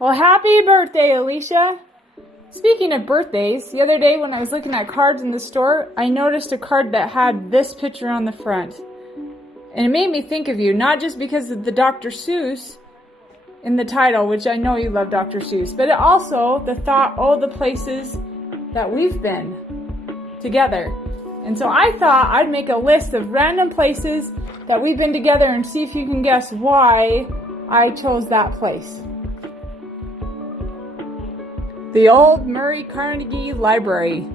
Well, happy birthday, Alicia. Speaking of birthdays, the other day when I was looking at cards in the store, I noticed a card that had this picture on the front. And it made me think of you, not just because of the Dr. Seuss in the title, which I know you love Dr. Seuss, but also the thought, the places that we've been together. And so I thought I'd make a list of random places that we've been together and see if you can guess why I chose that place. The old Murray Carnegie Library.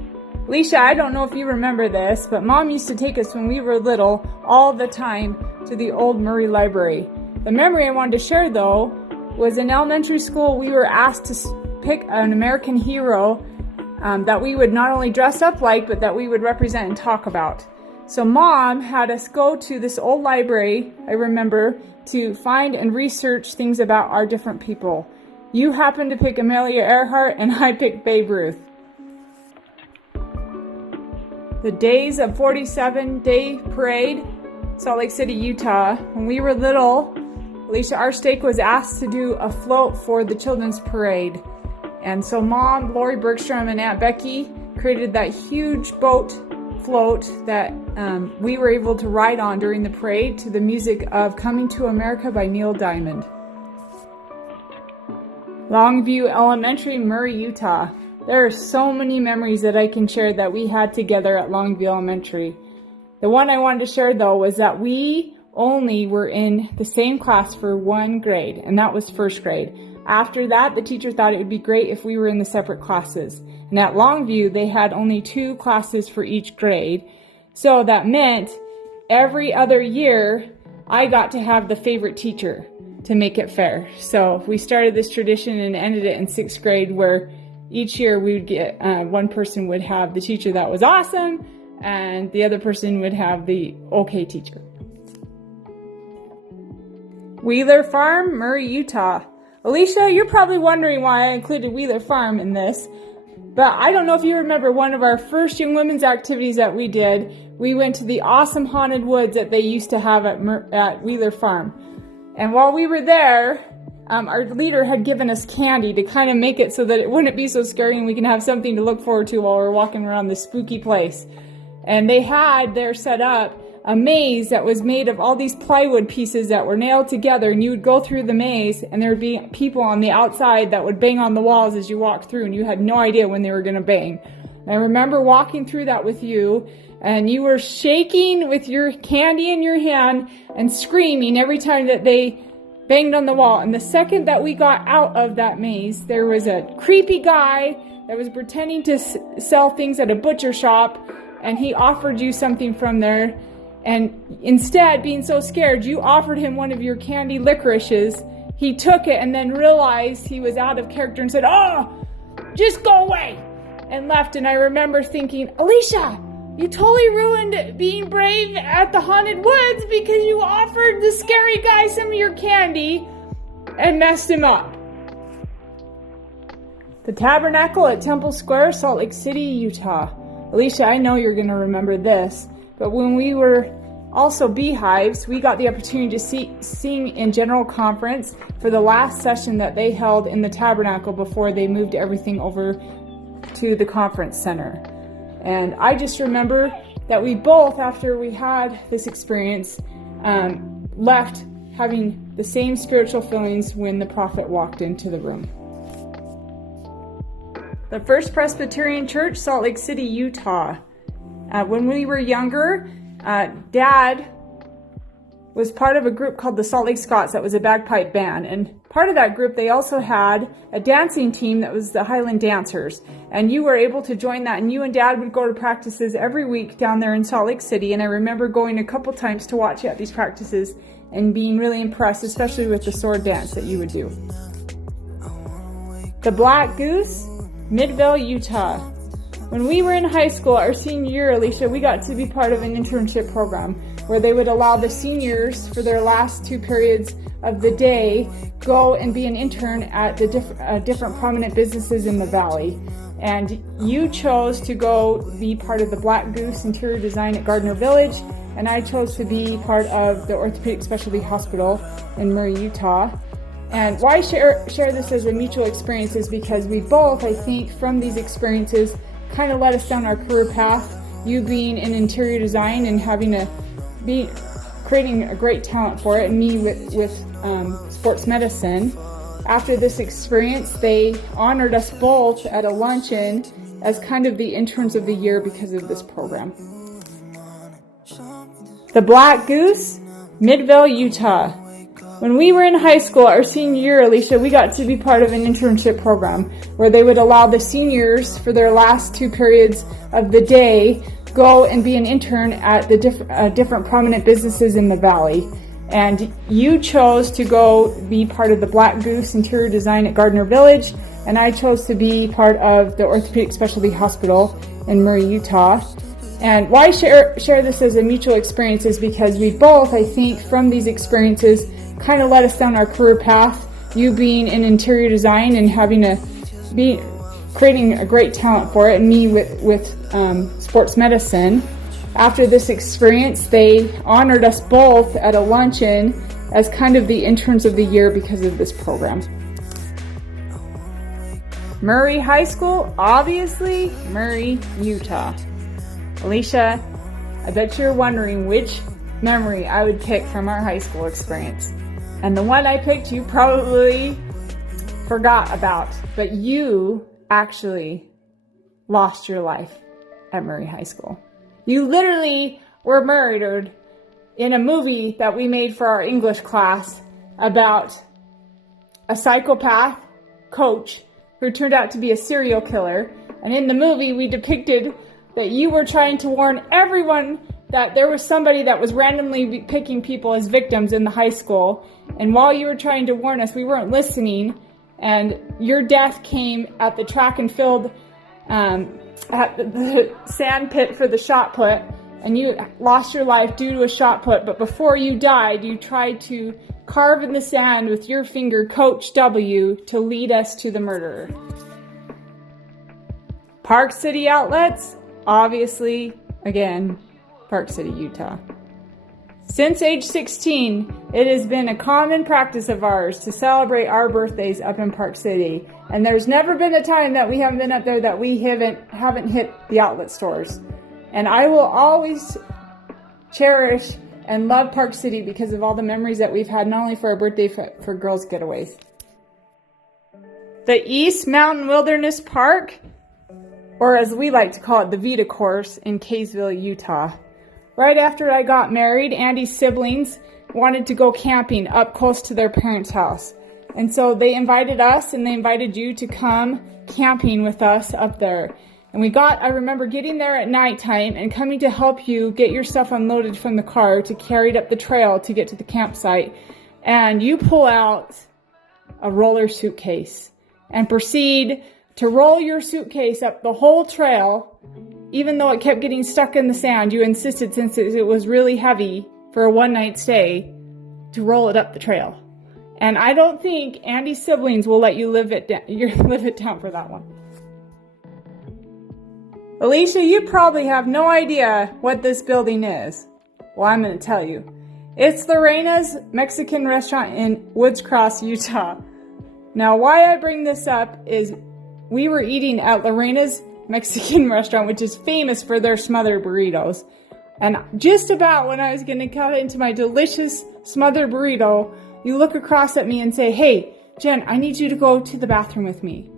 Alicia, I don't know if you remember this, but Mom used to take us when we were little all the time to the old Murray Library. The memory I wanted to share, though, was in elementary school we were asked to pick an American hero that we would not only dress up like, but that we would represent and talk about. So Mom had us go to this old library, I remember, to find and research things about our different people. You happened to pick Amelia Earhart, and I picked Babe Ruth. The Days of 47 Day Parade, Salt Lake City, Utah. When we were little, Alicia, our stake was asked to do a float for the children's parade. And so Mom, Lori Bergstrom, and Aunt Becky created that huge boat float that we were able to ride on during the parade to the music of Coming to America by Neil Diamond. Longview Elementary, Murray, Utah. There are so many memories that I can share that we had together at Longview Elementary. The one I wanted to share, though, was that we only were in the same class for one grade, and that was first grade. After that, the teacher thought it would be great if we were in the separate classes. And at Longview, they had only 2 classes for each grade. So that meant every other year, I got to have the favorite teacher to make it fair. So we started this tradition and ended it in 6th grade, where each year we would get, one person would have the teacher that was awesome, and the other person would have the okay teacher. Wheeler Farm, Murray, Utah. Alicia, you're probably wondering why I included Wheeler Farm in this, but I don't know if you remember one of our first young women's activities that we did. We went to the awesome haunted woods that they used to have at Wheeler Farm. And while we were there, our leader had given us candy to kind of make it so that it wouldn't be so scary and we can have something to look forward to while we're walking around this spooky place. And they had there set up a maze that was made of all these plywood pieces that were nailed together, and you would go through the maze and there would be people on the outside that would bang on the walls as you walked through, and you had no idea when they were going to bang. And I remember walking through that with you, and you were shaking with your candy in your hand and screaming every time that they banged on the wall. And the second that we got out of that maze, there was a creepy guy that was pretending to sell things at a butcher shop, and he offered you something from there. And instead, being so scared, you offered him one of your candy licorices. He took it and then realized he was out of character and said, "Oh, just go away," and left. And I remember thinking, Alicia, you totally ruined being brave at the haunted woods because you offered the scary guy some of your candy and messed him up. The Tabernacle at Temple Square, Salt Lake City, Utah. Alicia, I know you're going to remember this, but when we were also beehives, we got the opportunity to sing in general conference for the last session that they held in the Tabernacle before they moved everything over to the conference center. And I just remember that we both, after we had this experience, left having the same spiritual feelings when the prophet walked into the room. The First Presbyterian Church, Salt Lake City, Utah. When we were younger, Dad was part of a group called the Salt Lake Scots that was a bagpipe band. And part of that group, they also had a dancing team that was the Highland Dancers. And you were able to join that, and you and Dad would go to practices every week down there in Salt Lake City. And I remember going a couple times to watch you at these practices and being really impressed, especially with the sword dance that you would do. The Black Goose, Midvale, Utah. When we were in high school, our senior year, Alicia, we got to be part of an internship program where they would allow the seniors for their last 2 periods of the day go and be an intern at the different prominent businesses in the valley. And you chose to go be part of the Black Goose interior design at Gardner Village, and I chose to be part of the Orthopedic Specialty Hospital in Murray, Utah. And why share this as a mutual experience is because we both, I think, from these experiences kind of led us down our career path. You being in interior design and creating a great talent for it, and me with sports medicine. After this experience, they honored us both at a luncheon as kind of the interns of the year because of this program. The Black Goose, Midvale, Utah. When we were in high school, our senior year, Alicia, we got to be part of an internship program where they would allow the seniors for their last 2 periods of the day go and be an intern at the different prominent businesses in the valley. And you chose to go be part of the Black Goose interior design at Gardner Village, and I chose to be part of the Orthopedic Specialty Hospital in Murray, Utah. And why share this as a mutual experience is because we both, I think, from these experiences kind of led us down our career path. You being in interior design and creating a great talent for it, and me with sports medicine. After this experience, they honored us both at a luncheon as kind of the interns of the year because of this program. Murray High School, obviously, Murray, Utah. Alicia, I bet you're wondering which memory I would pick from our high school experience. And the one I picked you probably forgot about, but you actually lost your life at Murray High School. You literally were murdered in a movie that we made for our English class about a psychopath coach who turned out to be a serial killer. And in the movie, we depicted that you were trying to warn everyone that there was somebody that was randomly picking people as victims in the high school. And while you were trying to warn us, we weren't listening. And your death came at the track and field, at the sand pit for the shot put. And you lost your life due to a shot put. But before you died, you tried to carve in the sand with your finger Coach W to lead us to the murderer. Park City outlets, obviously, again, Park City, Utah. Since age 16, it has been a common practice of ours to celebrate our birthdays up in Park City. And there's never been a time that we haven't been up there that we haven't hit the outlet stores. And I will always cherish and love Park City because of all the memories that we've had, not only for our birthday, for girls' getaways. The East Mountain Wilderness Park, or as we like to call it, the Vita Course in Kaysville, Utah. Right after I got married, Andy's siblings wanted to go camping up close to their parents' house. And so they invited us and they invited you to come camping with us up there. And I remember getting there at nighttime and coming to help you get your stuff unloaded from the car to carry it up the trail to get to the campsite. And you pull out a roller suitcase and proceed to roll your suitcase up the whole trail. Even though it kept getting stuck in the sand, you insisted, since it was really heavy for a one-night stay, to roll it up the trail. And I don't think Andy's siblings will let you live it down for that one. Alicia, you probably have no idea what this building is. Well, I'm going to tell you. It's Lorena's Mexican restaurant in Woods Cross, Utah. Now, why I bring this up is we were eating at Lorena's Mexican restaurant, which is famous for their smothered burritos. And just about when I was going to cut into my delicious smothered burrito, you look across at me and say, "Hey, Jen, I need you to go to the bathroom with me."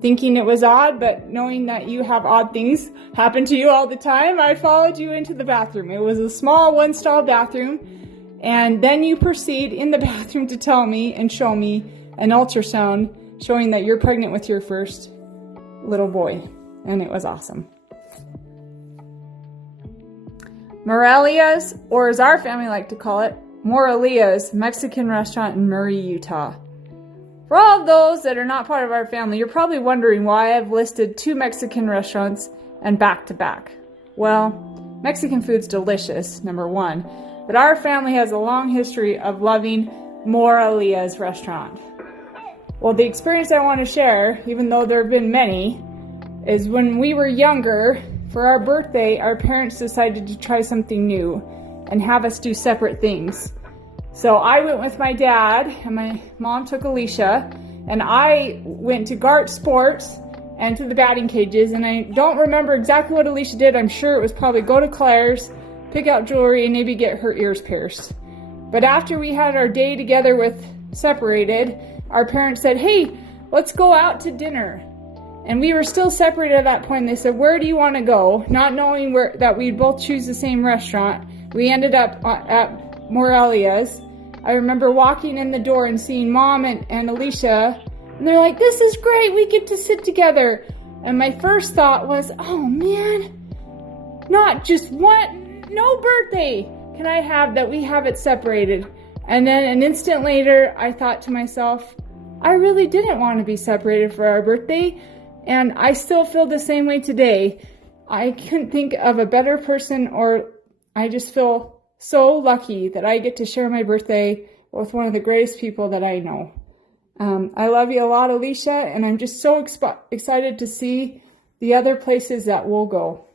Thinking it was odd, but knowing that you have odd things happen to you all the time, I followed you into the bathroom. It was a small one-stall bathroom. And then you proceed in the bathroom to tell me and show me an ultrasound showing that you're pregnant with your first little boy. And it was awesome. Morelia's, or as our family like to call it, Morelia's Mexican restaurant in Murray, Utah. For all of those that are not part of our family, you're probably wondering why I've listed 2 Mexican restaurants and back to back. Well, Mexican food's delicious, number one, but our family has a long history of loving Morelia's restaurant. Well, the experience I want to share, even though there have been many, is when we were younger, for our birthday, our parents decided to try something new and have us do separate things. So I went with my dad, and my mom took Alicia, and I went to Gart Sports and to the batting cages, and I don't remember exactly what Alicia did. I'm sure it was probably go to Claire's, pick out jewelry, and maybe get her ears pierced. But after we had our day together with separated, our parents said, hey, let's go out to dinner. And we were still separated at that point. They said, where do you want to go? Not knowing that we'd both choose the same restaurant, we ended up at Morelia's. I remember walking in the door and seeing Mom and Alicia, and they're like, this is great, we get to sit together. And my first thought was, oh man, not just one, no birthday can I have that we have it separated. And then an instant later, I thought to myself, I really didn't want to be separated for our birthday, and I still feel the same way today. I couldn't think of a better person, or I just feel so lucky that I get to share my birthday with one of the greatest people that I know. I love you a lot, Alicia, and I'm just so excited to see the other places that we'll go.